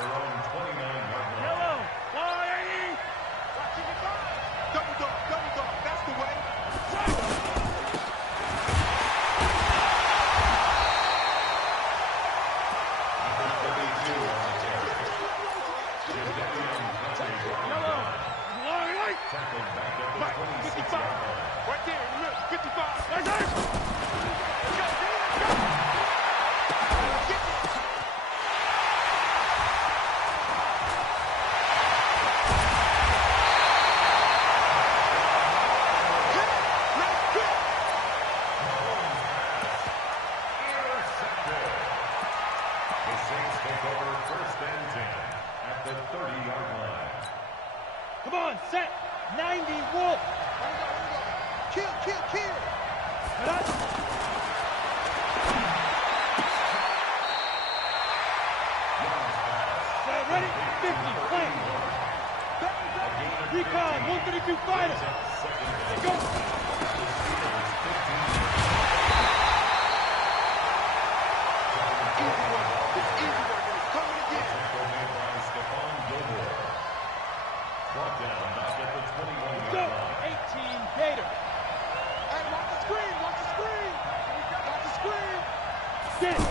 their own 29-yard line. Yellow. Flying. Watching it go. Double dog. That's the way. Yellow. Flying. Tackled back at the 26 55. yard line. Right there. Look, 55. Right there. Come on, set. 90 Wolf. Kill. Set up. Set ready. 50. Play. Recon. 132 fighter. Let's go. Brought down back at the 21 Go. yard line. 18 Gator. Hey, watch the screen. Watch the screen. Get it.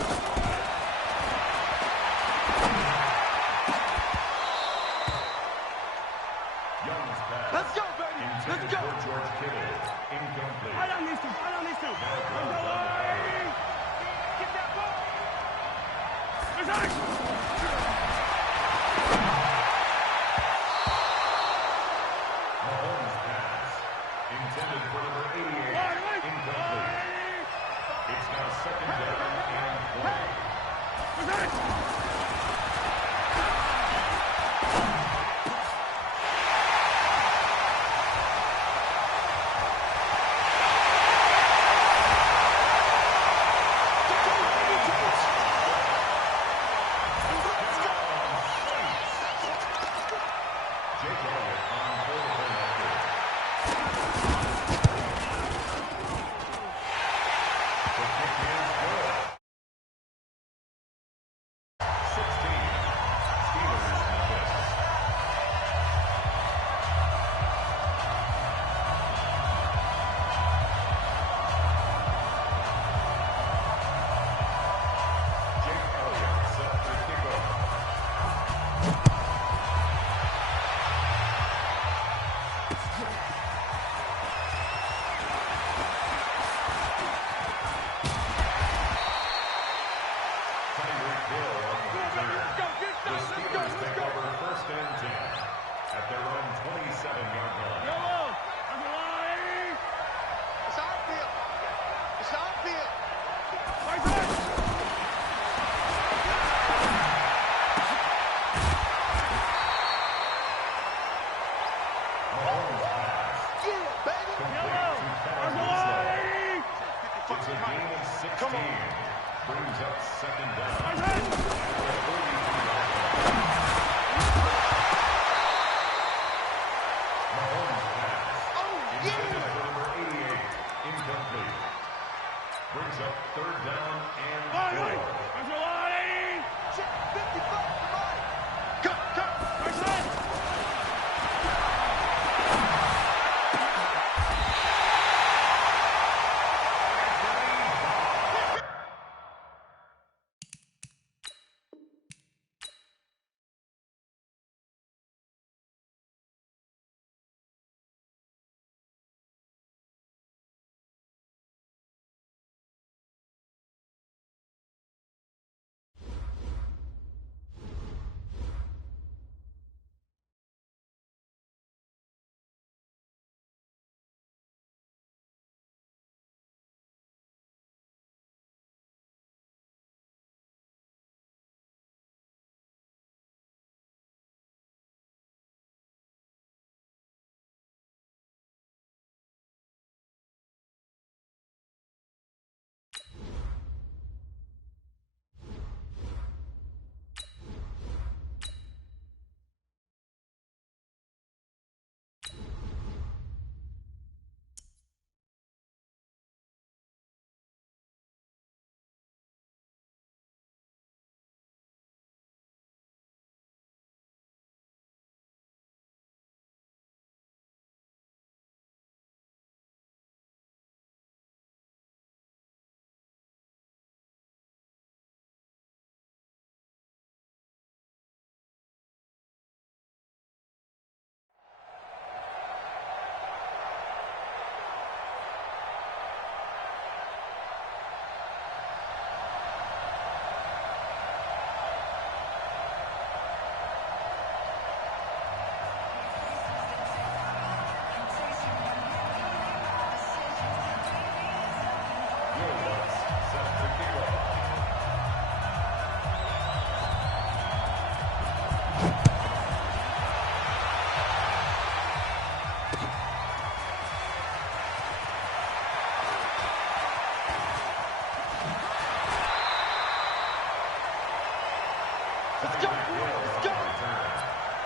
Young's pass. Let's go, baby. Intended Let's go. for George Kittle. Incomplete. Right on this one.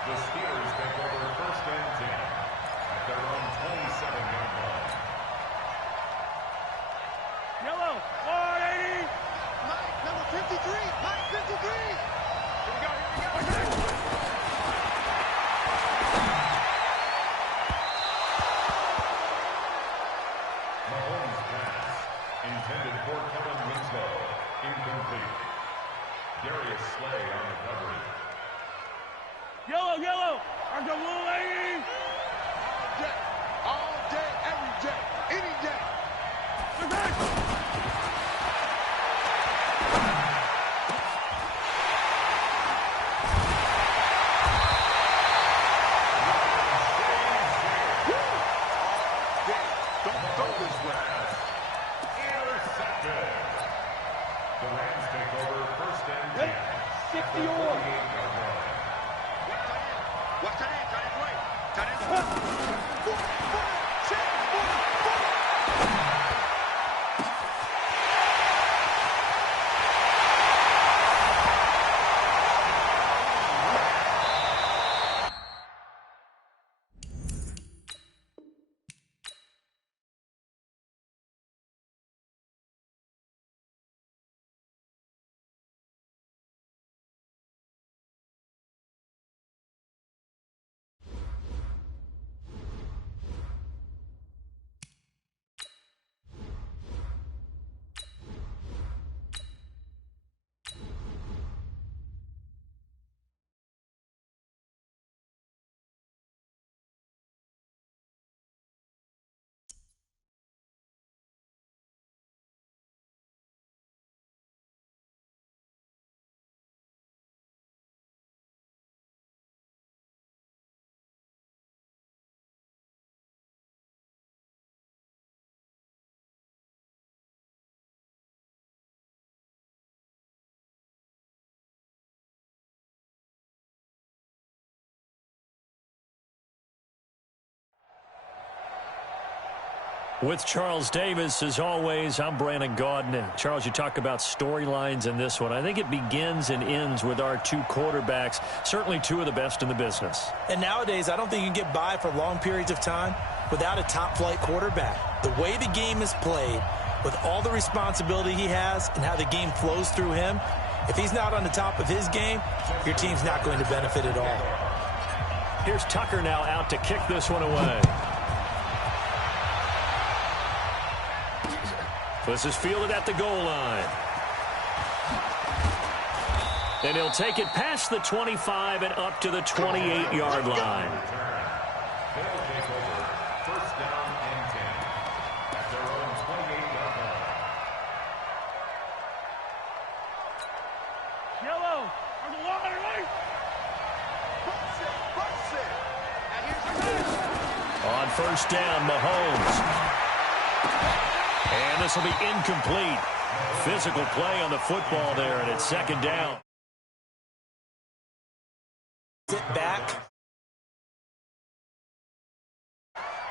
The Steelers take over first and 10 at their own 27-yard line. Yellow, 180. Number 53. Mike 53. Here we go. Mahomes pass intended for Kellen Winslow. Incomplete. Darius Slay on the coverage. Yellow. I'm the 180. All day, every day, any day. Don't throw this pass. Intercepted. The Rams take over first and 10. 60 on. Watch tight end right. Tight end. With Charles Davis, as always, I'm Brandon Gaudin. Charles, you talk about storylines in this one. I think it begins and ends with our two quarterbacks, certainly two of the best in the business. And nowadays, I don't think you can get by for long periods of time without a top-flight quarterback. The way the game is played, with all the responsibility he has and how the game flows through him, if he's not on the top of his game, your team's not going to benefit at all. Here's Tucker now out to kick this one away. This is fielded at the goal line. And he'll take it past the 25 and up to the 28-yard line. They'll take over first down and 10 at their own 28-yard line. Yellow, I'm the 180. On first down, Mahomes. And this will be incomplete. Physical play on the football there, and it's second down. Sit back.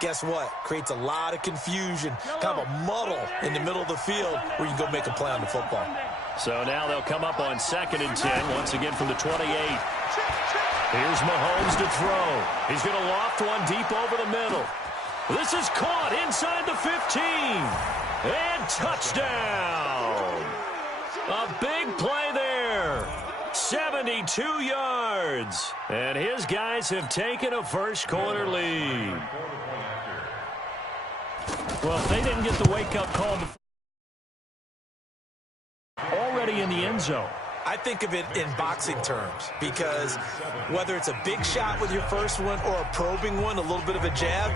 Guess what? Creates a lot of confusion, kind of a muddle in the middle of the field where you can go make a play on the football. So now they'll come up on second and 10, once again from the 28. Here's Mahomes to throw. He's going to loft one deep over the middle. This is caught inside the 15. And touchdown. A big play there. 72 yards. And his guys have taken a first quarter lead. Well, if they didn't get the wake-up call before, already in the end zone. I think of it in boxing terms because whether it's a big shot with your first one or a probing one, a little bit of a jab,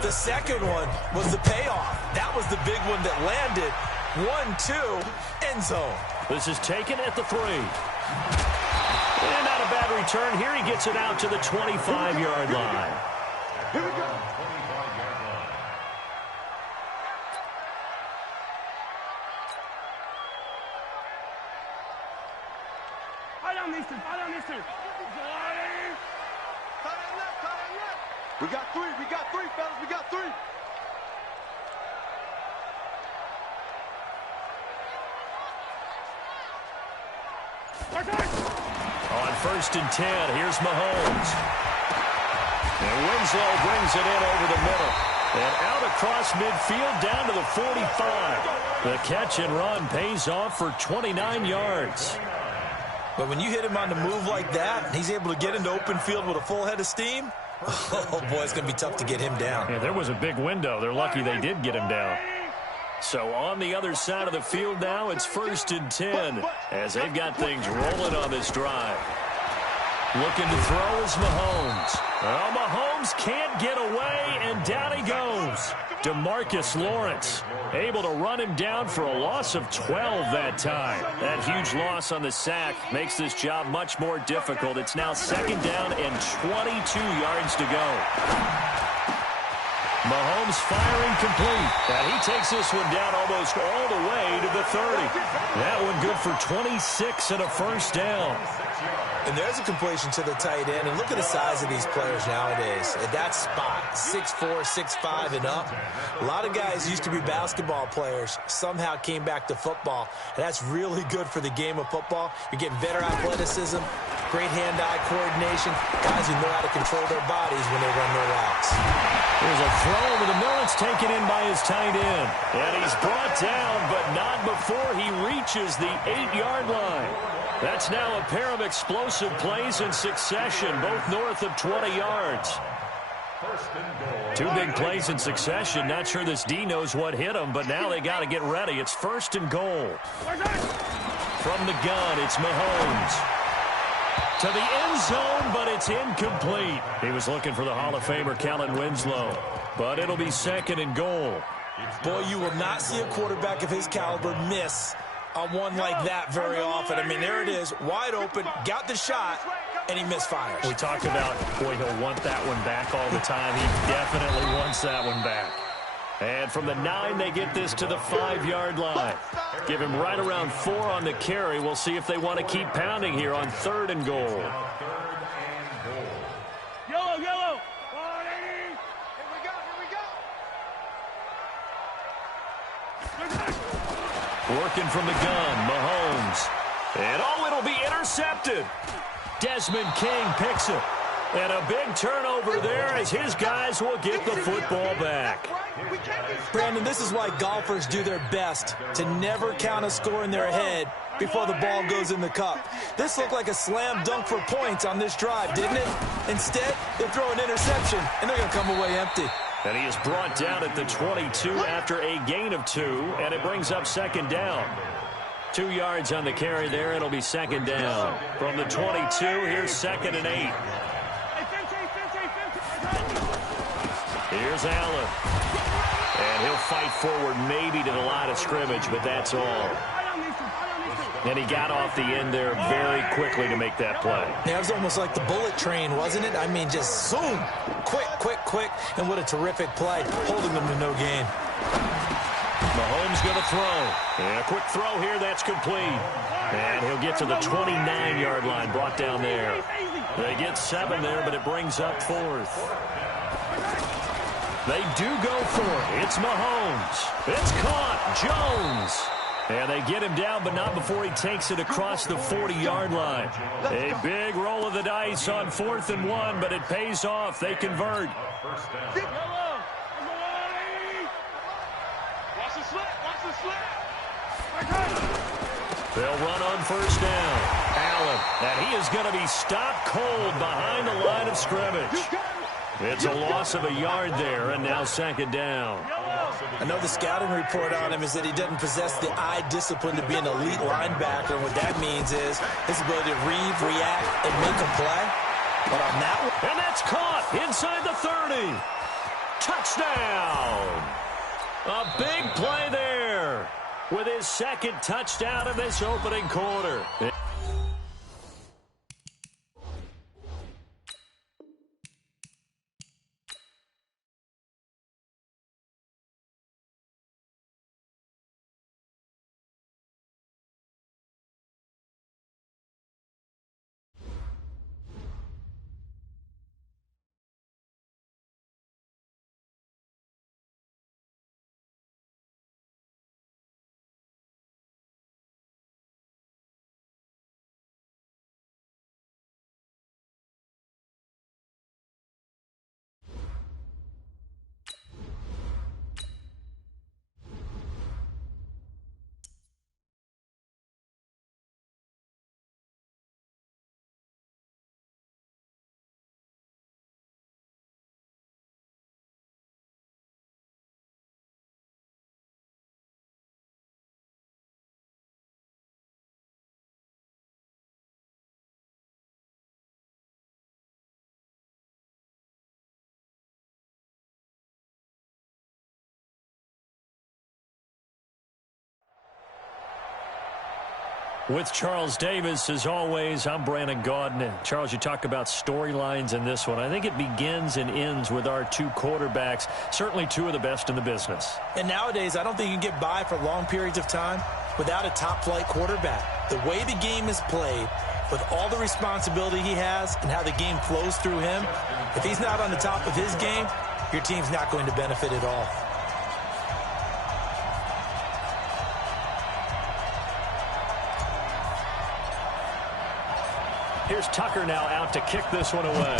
the second one was the payoff. That was the big one that landed. 1-2, end zone. This is taken at the 3. And not a bad return. Here he gets it out to the 25-yard line. Here we go. 25-yard line. I don't need to. We got three, fellas, we got three. On first and 10. Here's Mahomes. And Winslow brings it in over the middle. And out across midfield down to the 45. The catch and run pays off for 29 yards. But when you hit him on the move like that, and he's able to get into open field with a full head of steam, oh, boy, it's going to be tough to get him down. Yeah, there was a big window. They're lucky they did get him down. So on the other side of the field now, it's first and 10 as they've got things rolling on this drive. Looking to throw is Mahomes. Well, Mahomes can't get away, and down he goes. DeMarcus Lawrence able to run him down for a loss of 12 that time. That huge loss on the sack makes this job much more difficult. It's now second down and 22 yards to go. Mahomes firing complete. And he takes this one down almost all the way to the 30. That one good for 26 and a first down. And there's a completion to the tight end. And look at the size of these players nowadays. At that spot, 6'4", 6'5", and up. A lot of guys used to be basketball players, somehow came back to football. And that's really good for the game of football. You're getting better athleticism, great hand-eye coordination, guys who know how to control their bodies when they run their routes. There's a throw over the middle. It's taken in by his tight end. And he's brought down, but not before he reaches the 8-yard line. That's now a pair of explosive plays in succession, both north of 20 yards. Two big plays in succession. Not sure this D knows what hit him, but now they got to get ready. It's first and goal. From the gun, it's Mahomes. To the end zone, but it's incomplete. He was looking for the Hall of Famer, Kellen Winslow. But it'll be second and goal. Boy, you will not see a quarterback of his caliber miss on one like that very often. I mean, there it is, wide open, got the shot, and he misfires. We talked about, boy, he'll want that one back all the time. He definitely wants that one back. And from the 9, they get this to the 5-yard line. Give him right around 4 on the carry. We'll see if they want to keep pounding here on third and goal. Yellow, yellow. 180. Here we go. Working from the gun, Mahomes. And it'll be intercepted. Desmond King picks it. And a big turnover there as his guys will get the football back. Brandon, this is why golfers do their best to never count a score in their head before the ball goes in the cup. This looked like a slam dunk for points on this drive, didn't it? Instead, they throw an interception, and they're going to come away empty. And he is brought down at the 22 after a gain of 2, and it brings up second down. 2 yards on the carry there. It'll be second down. From the 22, here's second and 8. Here's Allen. And he'll fight forward maybe to the line of scrimmage, but that's all. And he got off the end there very quickly to make that play. Yeah, it was almost like the bullet train, wasn't it? I mean, just zoom. Quick, quick, quick. And what a terrific play, holding them to no gain. Mahomes going to throw. And a quick throw here, that's complete. And he'll get to the 29-yard line, brought down there. They get 7 there, but it brings up 4th. They do go for it. It's Mahomes. It's caught. Jones. And they get him down, but not before he takes it across the 40-yard line. A big roll of the dice on 4th and 1, but it pays off. They convert. They'll run on first down. Allen. And he is going to be stopped cold behind the line of scrimmage. It's a loss of a yard there, and now second down. I know the scouting report on him is that he doesn't possess the eye discipline to be an elite linebacker. And what that means is his ability to read, react, and make a play. But on that one... And that's caught inside the 30. Touchdown. A big play there with his second touchdown of this opening quarter. With Charles Davis, as always, I'm Brandon Gaudin. And Charles, you talk about storylines in this one. I think it begins and ends with our two quarterbacks, certainly two of the best in the business. And nowadays, I don't think you can get by for long periods of time without a top-flight quarterback. The way the game is played, with all the responsibility he has and how the game flows through him, if he's not on the top of his game, your team's not going to benefit at all. Here's Tucker now out to kick this one away.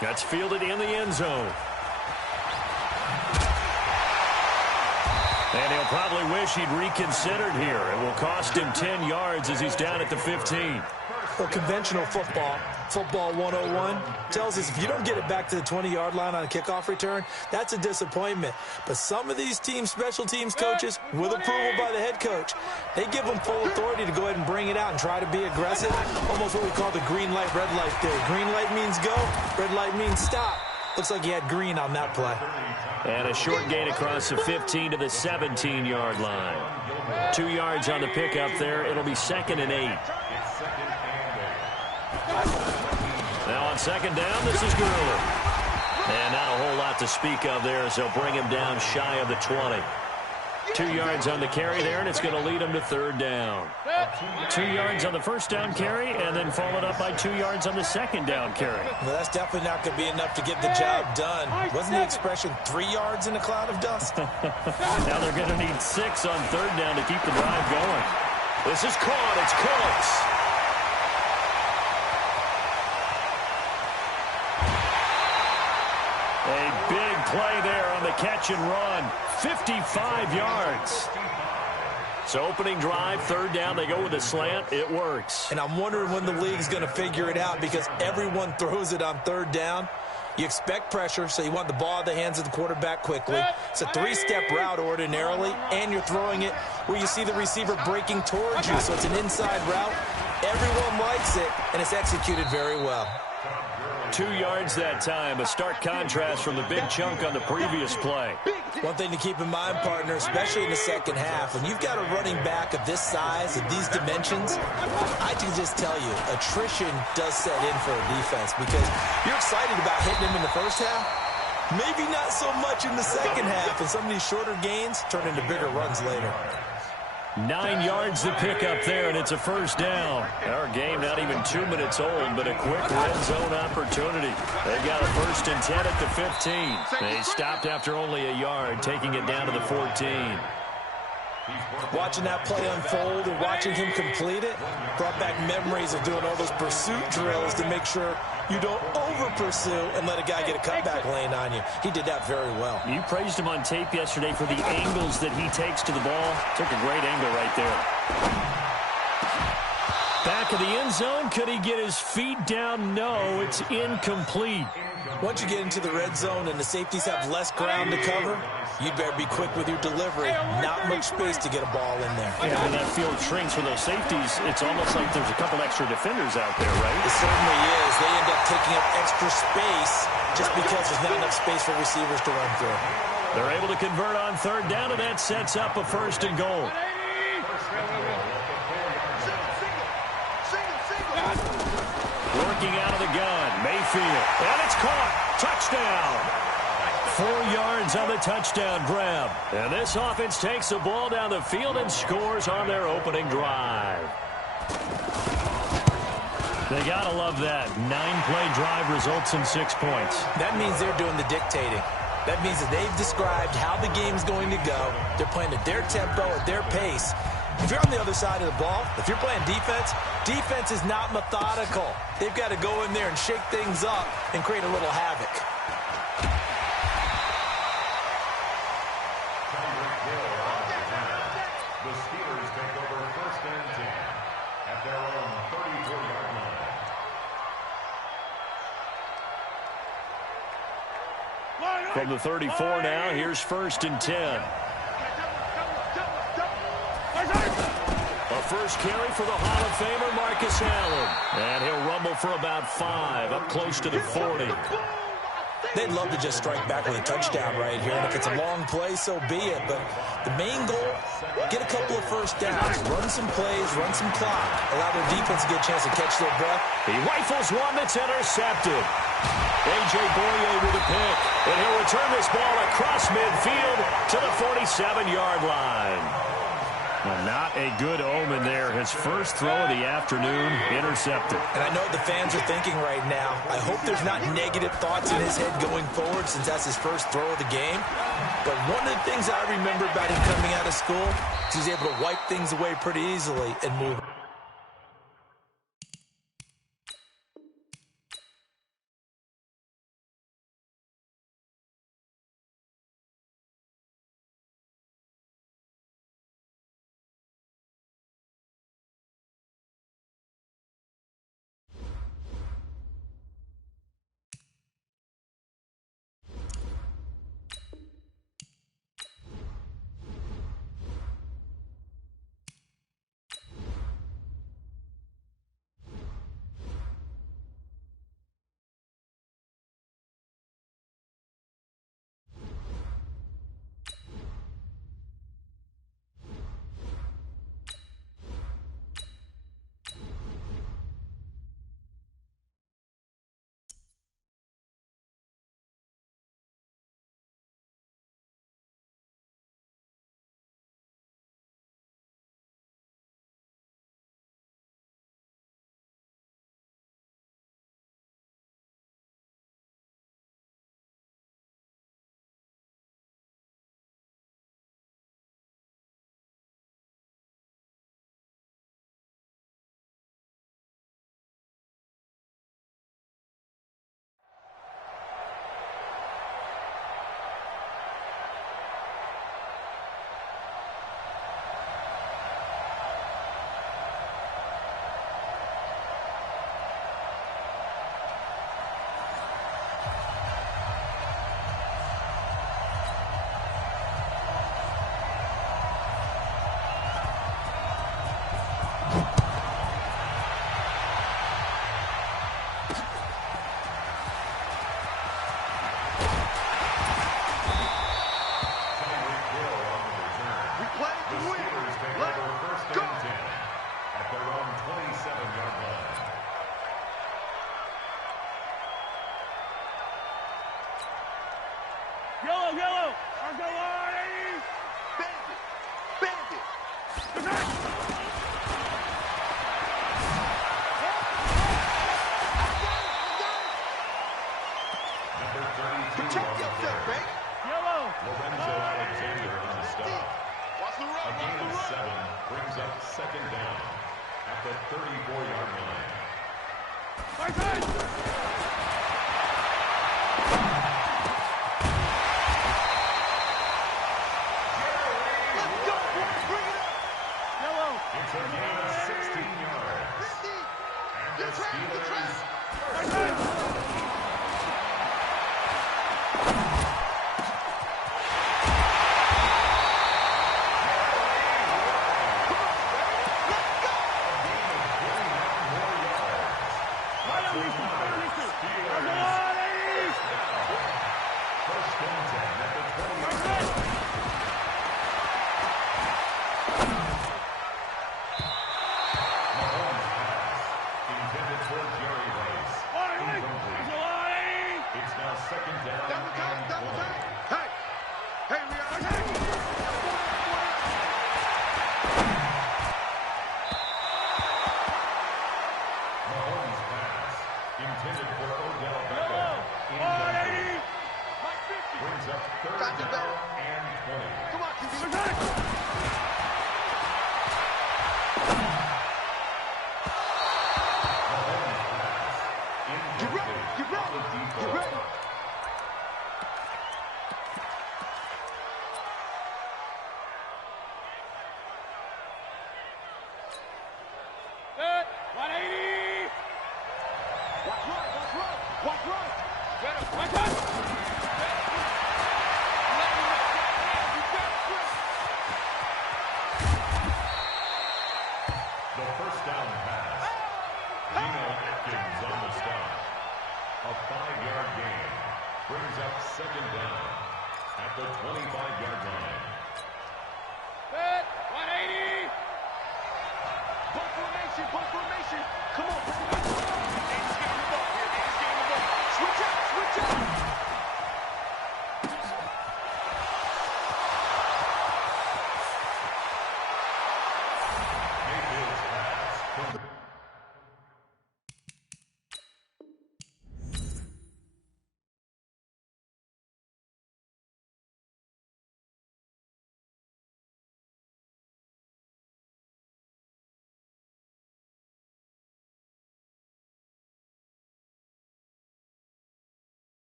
That's fielded in the end zone. And he'll probably wish he'd reconsidered here. It will cost him 10 yards as he's down at the 15. Well, conventional football 101, tells us if you don't get it back to the 20-yard line on a kickoff return, that's a disappointment. But some of these special teams coaches, with approval by the head coach, they give them full authority to go ahead and bring it out and try to be aggressive, almost what we call the green light, red light theory. Green light means go, red light means stop. Looks like he had green on that play. And a short gain across the 15 to the 17-yard line. 2 yards on the pickup there. It'll be 2nd and 8. Now on second down, this is Gurley. And not a whole lot to speak of there as they'll bring him down shy of the 20. 2 yards on the carry there, and it's going to lead him to 3rd down. 2 yards on the first down carry, and then followed up by 2 yards on the second down carry. Well, that's definitely not going to be enough to get the job done. Wasn't the expression 3 yards in a cloud of dust? Now they're going to need 6 on 3rd down to keep the drive going. This is caught. It's close. A big play there on the catch and run. 55 yards. So opening drive, 3rd down, they go with a slant. It works. And I'm wondering when the league's going to figure it out because everyone throws it on 3rd down. You expect pressure, so you want the ball in the hands of the quarterback quickly. It's a 3-step route ordinarily, and you're throwing it where you see the receiver breaking towards you. So it's an inside route. Everyone likes it, and it's executed very well. 2 yards that time, a stark contrast from the big chunk on the previous play. One thing to keep in mind, partner, especially in the second half, when you've got a running back of this size, of these dimensions, I can just tell you, attrition does set in for a defense because you're excited about hitting him in the first half, maybe not so much in the second half, and some of these shorter gains turn into bigger runs later. 9 yards to pick up there, and it's a 1st down. Our game not even 2 minutes old, but a quick red zone opportunity. They've got a 1st and 10 at the 15. They stopped after only a yard, taking it down to the 14. Watching that play unfold and watching him complete it brought back memories of doing all those pursuit drills to make sure you don't over-pursue and let a guy get a cutback lane on you. He did that very well. You praised him on tape yesterday for the angles that he takes to the ball. Took a great angle right there. Back of the end zone. Could he get his feet down? No, it's incomplete. Once you get into the red zone and the safeties have less ground to cover, you'd better be quick with your delivery. Not much space to get a ball in there. Yeah, when that field shrinks for those safeties, it's almost like there's a couple extra defenders out there, right? It certainly is. They end up taking up extra space just because there's not enough space for receivers to run through. They're able to convert on 3rd down, and that sets up a 1st and goal. Working out of the gun, Mayfield, and it's caught. Touchdown. 4 yards on the touchdown grab. And this offense takes the ball down the field and scores on their opening drive. They got to love that. 9-play drive results in 6 points. That means they're doing the dictating. That means that they've described how the game's going to go. They're playing at their tempo, at their pace. If you're on the other side of the ball, if you're playing defense, defense is not methodical. They've got to go in there and shake things up and create a little havoc. The Steelers take over 1st and 10 at their own 34-yard line. From the 34 now, here's 1st and 10. A first carry for the Hall of Famer, Marcus Allen. And he'll rumble for about 5, up close to the 40. They'd love to just strike back with a touchdown right here, and if it's a long play, so be it. But the main goal, get a couple of first downs, run some plays, run some clock, allow their defense to get a chance to catch their breath. He rifles one that's intercepted. A.J. Boye with a pick, and he'll return this ball across midfield to the 47-yard line. Well, not a good omen there. His first throw of the afternoon, intercepted. And I know what the fans are thinking right now. I hope there's not negative thoughts in his head going forward since that's his first throw of the game. But one of the things I remember about him coming out of school is he's able to wipe things away pretty easily and move. Yellow. Our goal line, 80. Bandit. Protect yourself, baby. Yellow. Lorenzo Alexander on the stop. Watch the run. A gain of 7 brings up second down at the 34-yard line. Right side. It's a gain of 16 yards. And the Steelers. First and 10 at the 20-yard line. It's now second down and 1. Hey, we are attacking. Mahomes pass intended for Odell Beckham. Incomplete. Brings up third down and 20. Come on, QB. Mahomes pass incomplete. Get ready. Good. 180. Watch right. Watch right. brings up second down at the 25-yard line. Set. 180. Punt formation, punt formation. Come on. Name's getting the ball here. Name's getting the ball. Switch out, switch out.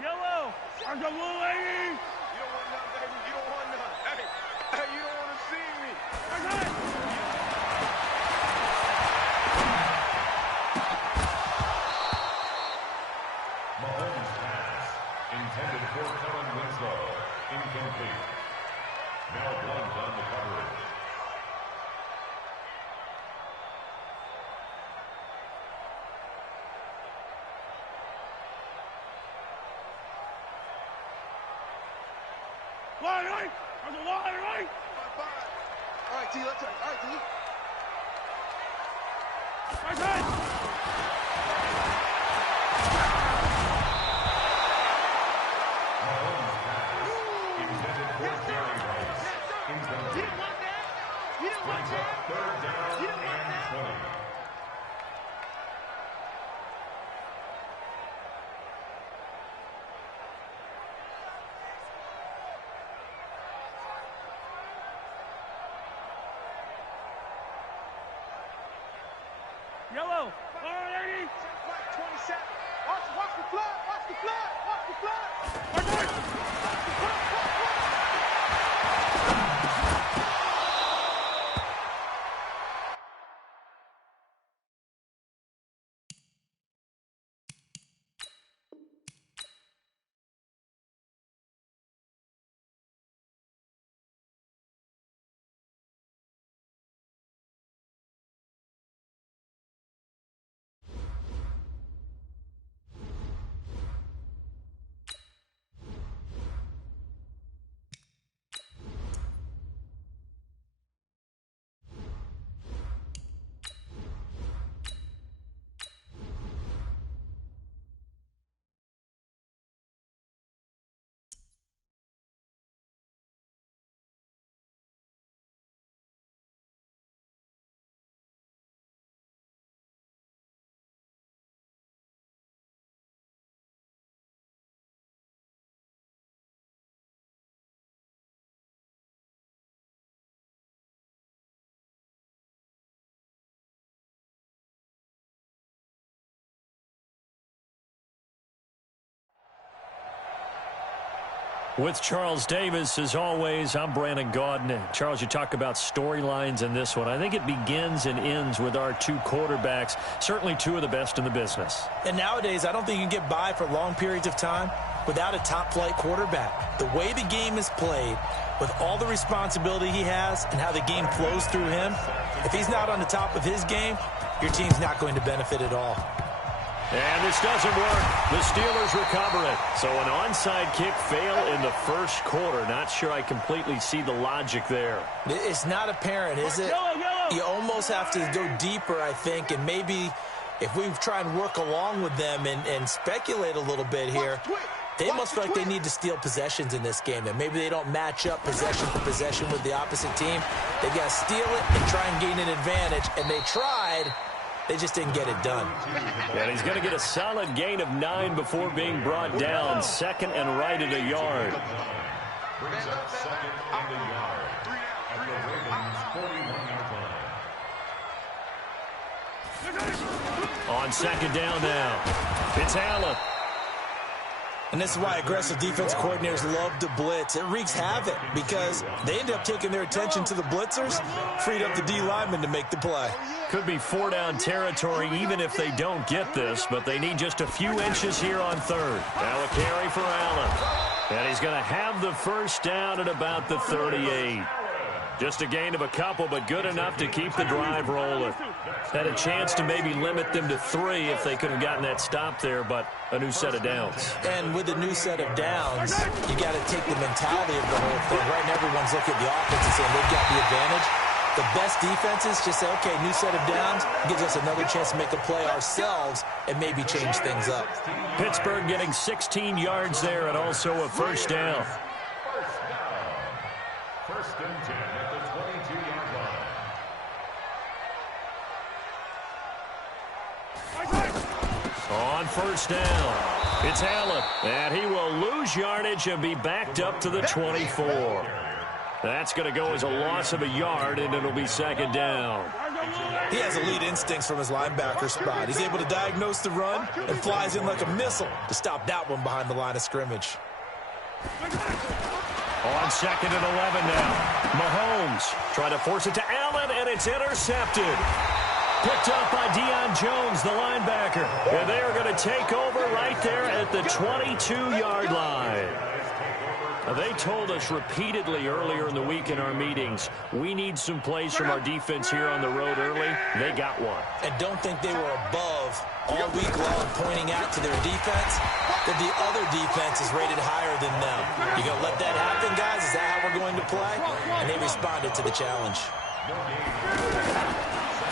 Yellow. There's a blue 80. You don't want none, baby. You don't want none. Hey, you don't want to see me. Mahomes pass. Intended for Kellen Winslow. Incomplete. Now Blunt on the coverage. Wide right. There's a wide right. All right, T, let's go. All right, T. Right side. Mahomes pass. Intended for Jerry Rice. Incomplete. You didn't want that? You didn't want Brings that? up third down You didn't want and that? 20. Yellow. All right, 80. 27. Watch the flood. Watch the flood. Watch the flood. Right side. With Charles Davis, as always, I'm Brandon Gaudin. Charles, you talk about storylines in this one. I think it begins and ends with our two quarterbacks, certainly two of the best in the business. And nowadays, I don't think you can get by for long periods of time without a top-flight quarterback. The way the game is played, with all the responsibility he has and how the game flows through him, if he's not on the top of his game, your team's not going to benefit at all. And this doesn't work. The Steelers recover it. So an onside kick fail in the first quarter. Not sure I completely see the logic there. It's not apparent, is it? You almost have to go deeper, I think, and maybe if we try and work along with them and speculate a little bit here, they must feel like they need to steal possessions in this game. That maybe they don't match up possession for possession with the opposite team. They've got to steal it and try and gain an advantage, and they tried. They just didn't get it done. And he's going to get a solid gain of 9 before being brought down. Second and right at a yard. Brings up second and a yard at the Ravens' 41-yard line. On second down now, it's Allen. And this is why aggressive defense coordinators love to blitz. It wreaks havoc because they end up taking their attention to the blitzers, freed up the D lineman to make the play. Could be 4-down territory even if they don't get this, but they need just a few inches here on third. Now a carry for Allen. And he's going to have the first down at about the 38. Just a gain of a couple, but good enough to keep the drive rolling. Had a chance to maybe limit them to 3 if they could have gotten that stop there, but a new set of downs. And with a new set of downs, you got to take the mentality of the whole thing. Right now, everyone's looking at the offense and saying they've got the advantage. The best defenses just say, okay, new set of downs, gives us another chance to make a play ourselves and maybe change things up. Pittsburgh getting 16 yards there and also a first down. First and 10 at the 22-yard line. On first down, it's Allen, and he will lose yardage and be backed up to the 24. That's going to go as a loss of a yard, and it'll be second down. He has elite instincts from his linebacker spot. He's able to diagnose the run and flies in like a missile to stop that one behind the line of scrimmage. On 2nd and 11 now. Mahomes trying to force it to Allen, and it's intercepted. Picked up by Deion Jones, the linebacker. And they are going to take over right there at the 22-yard line. They told us repeatedly earlier in the week in our meetings, we need some plays from our defense here on the road early. They got one. And don't think they were above all week long pointing out to their defense that the other defense is rated higher than them. You going to let that happen, guys? Is that how we're going to play? And they responded to the challenge.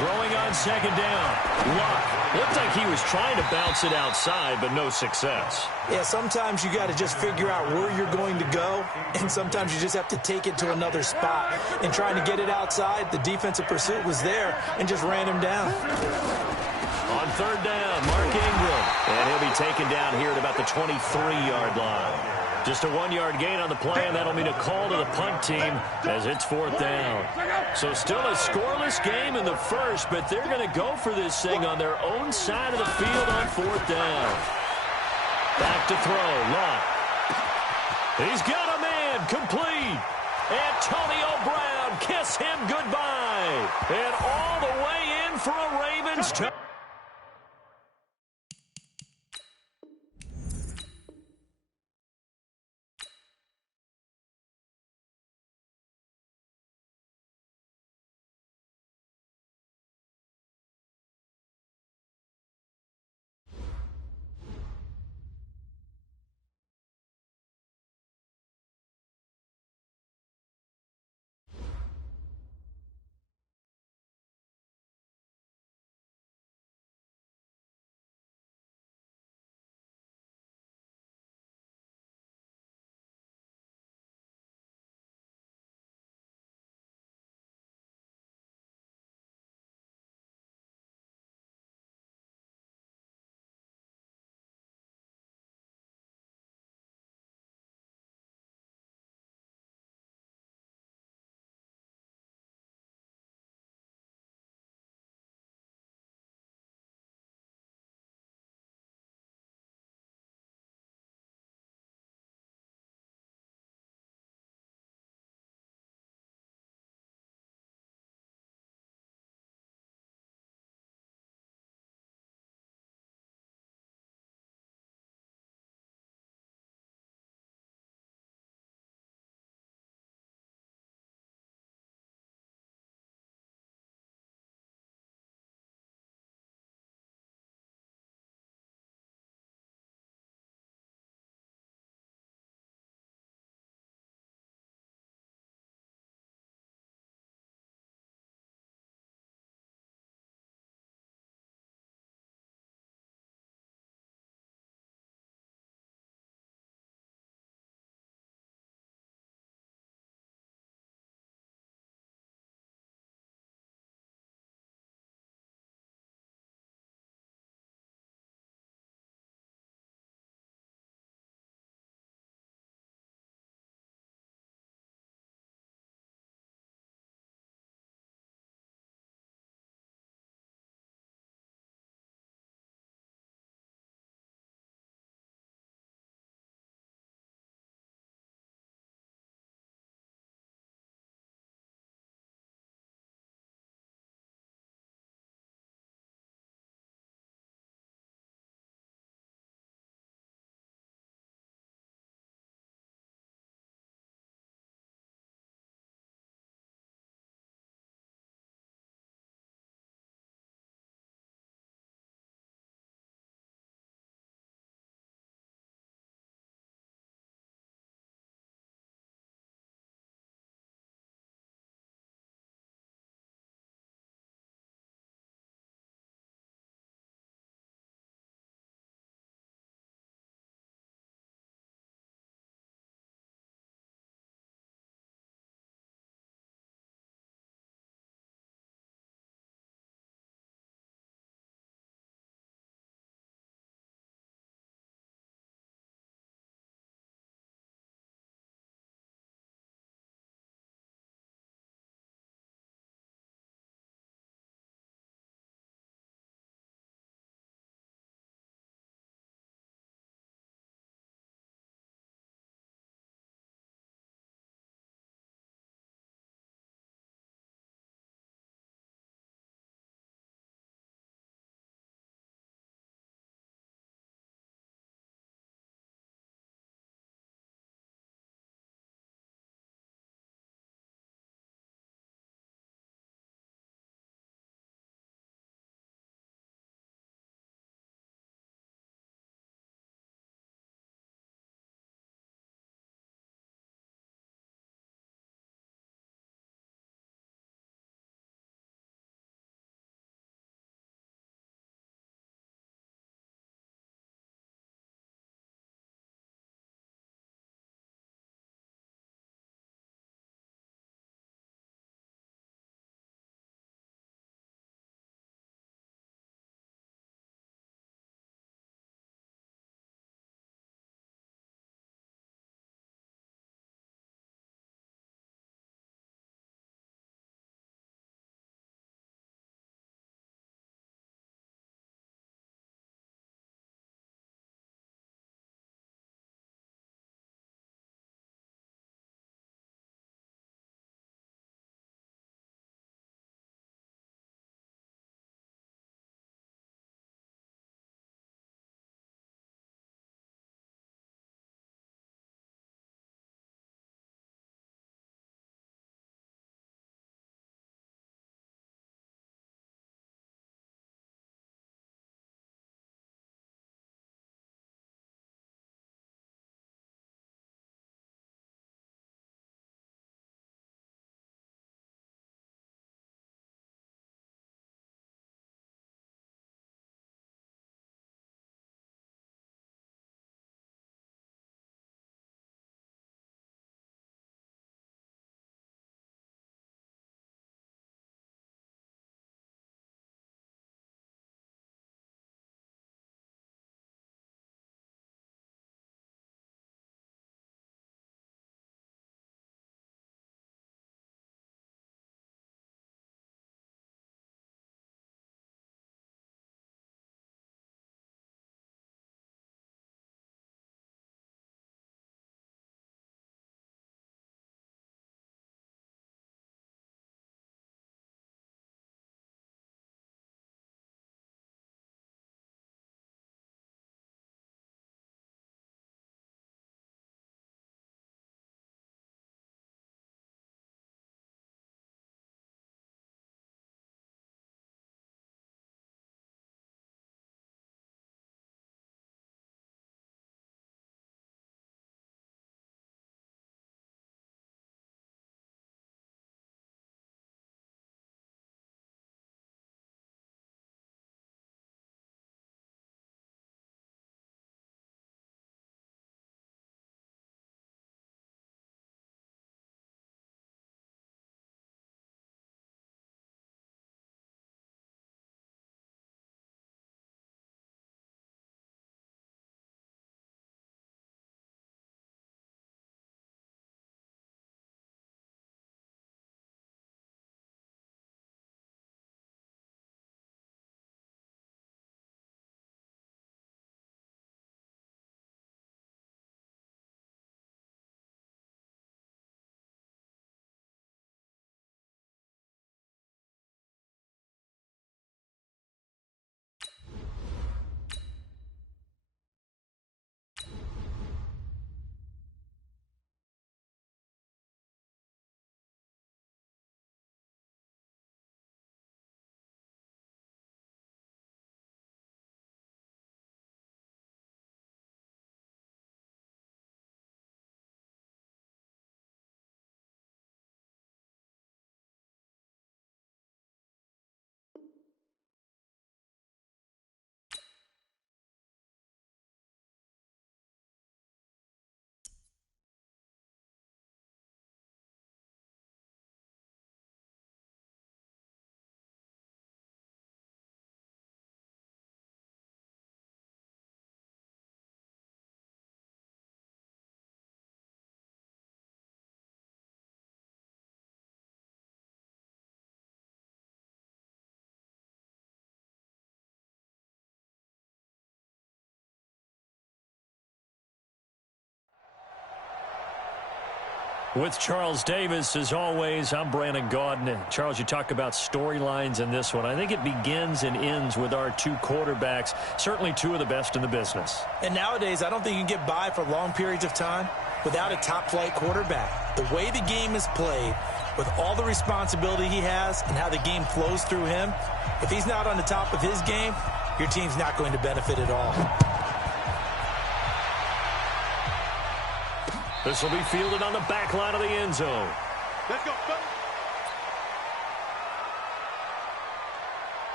Throwing on 2nd down. Luck. Looked like he was trying to bounce it outside, but no success. Yeah, sometimes you got to just figure out where you're going to go, and sometimes you just have to take it to another spot. And trying to get it outside, the defensive pursuit was there and just ran him down. On 3rd down, Mark Ingram. And he'll be taken down here at about the 23-yard line. Just a 1-yard gain on the play, and that'll mean a call to the punt team as it's 4th down. So still a scoreless game in the first, but they're going to go for this thing on their own side of the field on 4th down. Back to throw, Luck. He's got a man, complete. Antonio Brown, kiss him goodbye. And all the way in for a Ravens touchdown. With Charles Davis, as always, I'm Brandon Gaudin. Charles, you talk about storylines in this one. I think it begins and ends with our two quarterbacks, certainly two of the best in the business. And nowadays, I don't think you can get by for long periods of time without a top-flight quarterback. The way the game is played, with all the responsibility he has and how the game flows through him, if he's not on the top of his game, your team's not going to benefit at all. This will be fielded on the back line of the end zone. Let's go, buddy.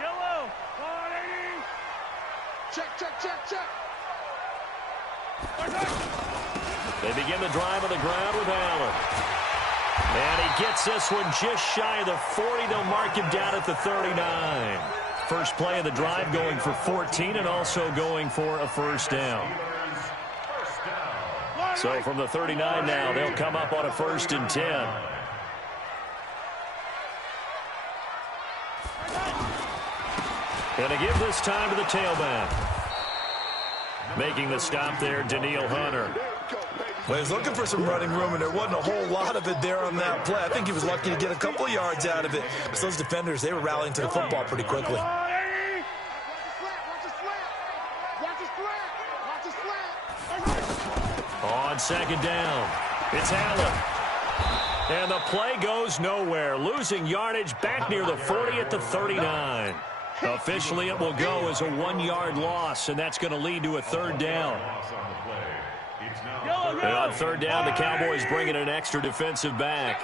Yellow, 180. Check, check, check, check. They begin the drive on the ground with Allen. And he gets this one just shy of the 40. They'll mark him down at the 39. First play of the drive going for 14 and also going for a first down. So from the 39 now, they'll come up on a 1st and 10. And to give this time to the tailback. Making the stop there, Daniil Hunter. Well, he was looking for some running room, and there wasn't a whole lot of it there on that play. I think he was lucky to get a couple of yards out of it. Because those defenders, they were rallying to the football pretty quickly. Watch the slant. Watch the slant. Watch the slant. Watch the slant. On second down, it's Allen. And the play goes nowhere. Losing yardage back near the 40 at the 39. Officially, it will go as a 1-yard loss, and that's going to lead to a 3rd down. And on 3rd down, the Cowboys bring in an extra defensive back.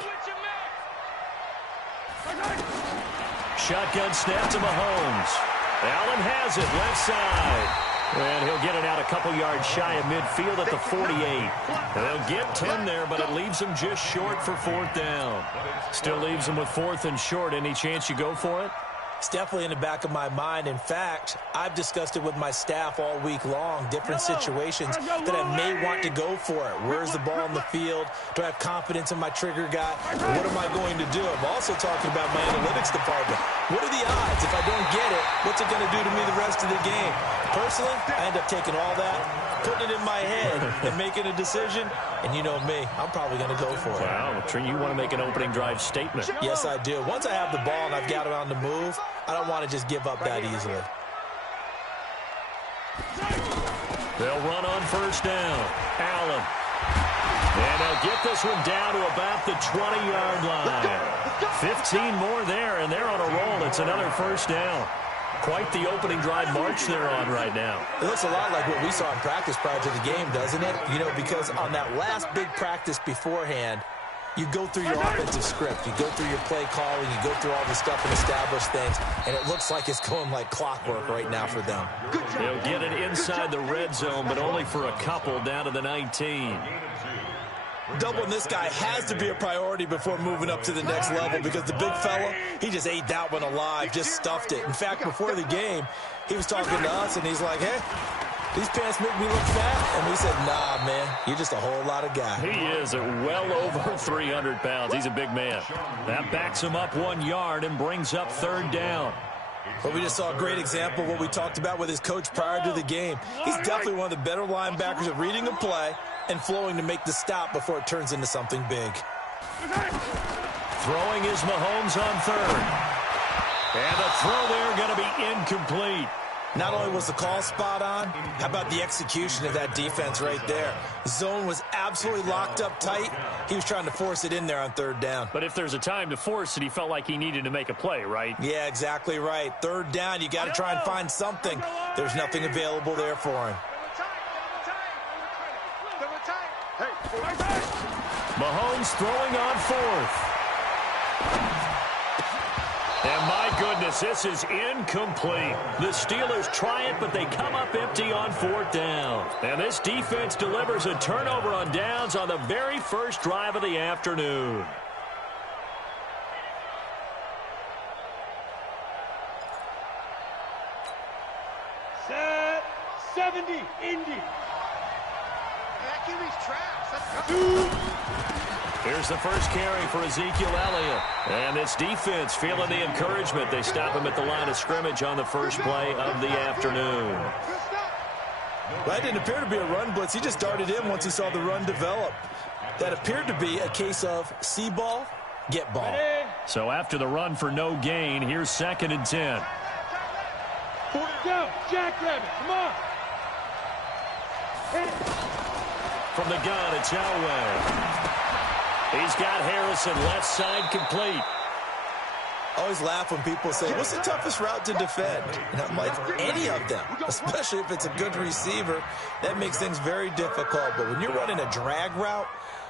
Shotgun snap to Mahomes. Allen has it left side. And he'll get it out a couple yards shy of midfield at the 48. And they'll get 10 there, but it leaves them just short for 4th down. Still leaves them with 4th and short. Any chance you go for it? It's definitely in the back of my mind. In fact, I've discussed it with my staff all week long, different situations that I may want to go for it. Where's the ball in the field? Do I have confidence in my trigger guy? What am I going to do? I'm also talking about my analytics department. What are the odds? If I don't get it, what's it going to do to me the rest of the game? Personally, I end up taking all that, putting it in my head, and making a decision. And you know me, I'm probably going to go for it. Wow, you want to make an opening drive statement. Yes, I do. Once I have the ball and I've got it on the move, I don't want to just give up that easily. They'll run on 1st down. Allen. And they'll get this one down to about the 20-yard line. 15 more there, and they're on a roll. It's another 1st down. Quite the opening drive march they're on right now. It looks a lot like what we saw in practice prior to the game, doesn't it? You know, because on that last big practice beforehand, you go through your offensive script. You go through your play calling. You go through all the stuff and establish things. And it looks like it's going like clockwork right now for them. They'll get it inside the red zone, but only for a couple down to the 19. Doubling this guy has to be a priority before moving up to the next level because the big fella, he just ate that one alive, just stuffed it. In fact, before the game, he was talking to us, and he's like, hey, these pants make me look fat. And we said, nah, man, you're just a whole lot of guy. He is at well over 300 pounds. He's a big man. That backs him up 1 yard and brings up 3rd down. But we just saw a great example of what we talked about with his coach prior to the game. He's definitely one of the better linebackers at reading a play and flowing to make the stop before it turns into something big. Throwing is Mahomes on 3rd. And the throw there going to be incomplete. Not only was the call spot on, how about the execution of that defense right there? Zone was absolutely locked up tight. He was trying to force it in there on 3rd down. But if there's a time to force it, he felt like he needed to make a play, right? Yeah, exactly right. 3rd down, you got to try and find something. There's nothing available there for him. Mahomes throwing on 4th. And my goodness, this is incomplete. The Steelers try it, but they come up empty on 4th down. And this defense delivers a turnover on downs on the very first drive of the afternoon. Set 70, Indy. That QB's trash. Let's go. Here's the first carry for Ezekiel Elliott. And this defense feeling the encouragement. They stop him at the line of scrimmage on the first play of the afternoon. That didn't appear to be a run blitz. He just darted in once he saw the run develop. That appeared to be a case of see ball, get ball. So after the run for no gain, here's 2nd and 10. Go, Jackrabbit, come on. Hit it. From the gun, it's Elway. He's got Harrison left side complete. I always laugh when people say, what's the toughest route to defend? And I'm like, any of them, especially if it's a good receiver. That makes things very difficult. But when you're running a drag route,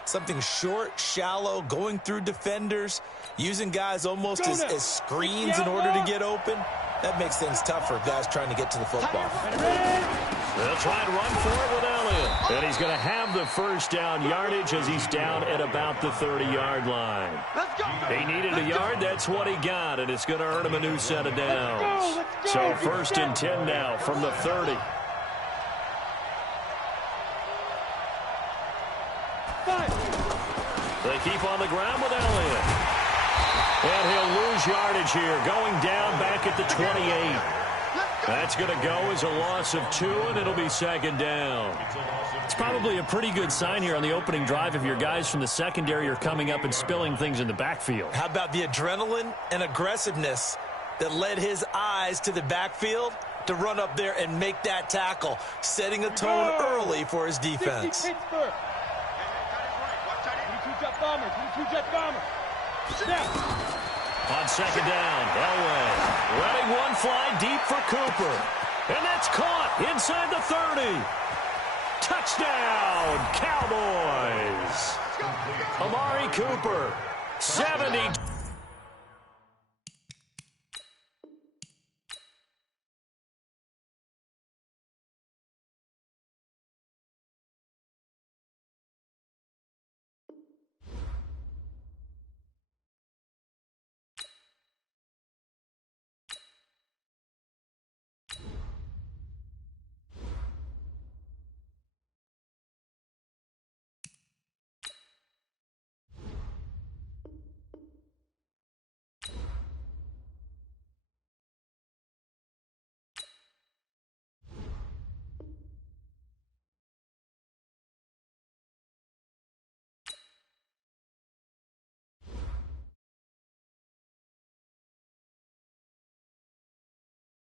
something short, shallow, going through defenders, using guys almost as screens in order to get open, that makes things tough for guys trying to get to the football. They'll try and run for it with Elliott. And he's going to have the first down yardage as he's down at about the 30-yard line. He needed a yard. That's what he got, and it's going to earn him a new set of downs. So 1st and 10 now from the 30. They keep on the ground with Elliott. And he'll lose yardage here, going down back at the 28. That's going to go as a loss of 2, and it'll be 2nd down. It's probably a pretty good sign here on the opening drive if your guys from the secondary are coming up and spilling things in the backfield. How about the adrenaline and aggressiveness that led his eyes to the backfield to run up there and make that tackle, setting a tone early for his defense. 22 jet bombers, 22 jet bombers. On 2nd down, Elway letting one fly deep for Cooper. And that's caught inside the 30. Touchdown, Cowboys. Amari Cooper, 70.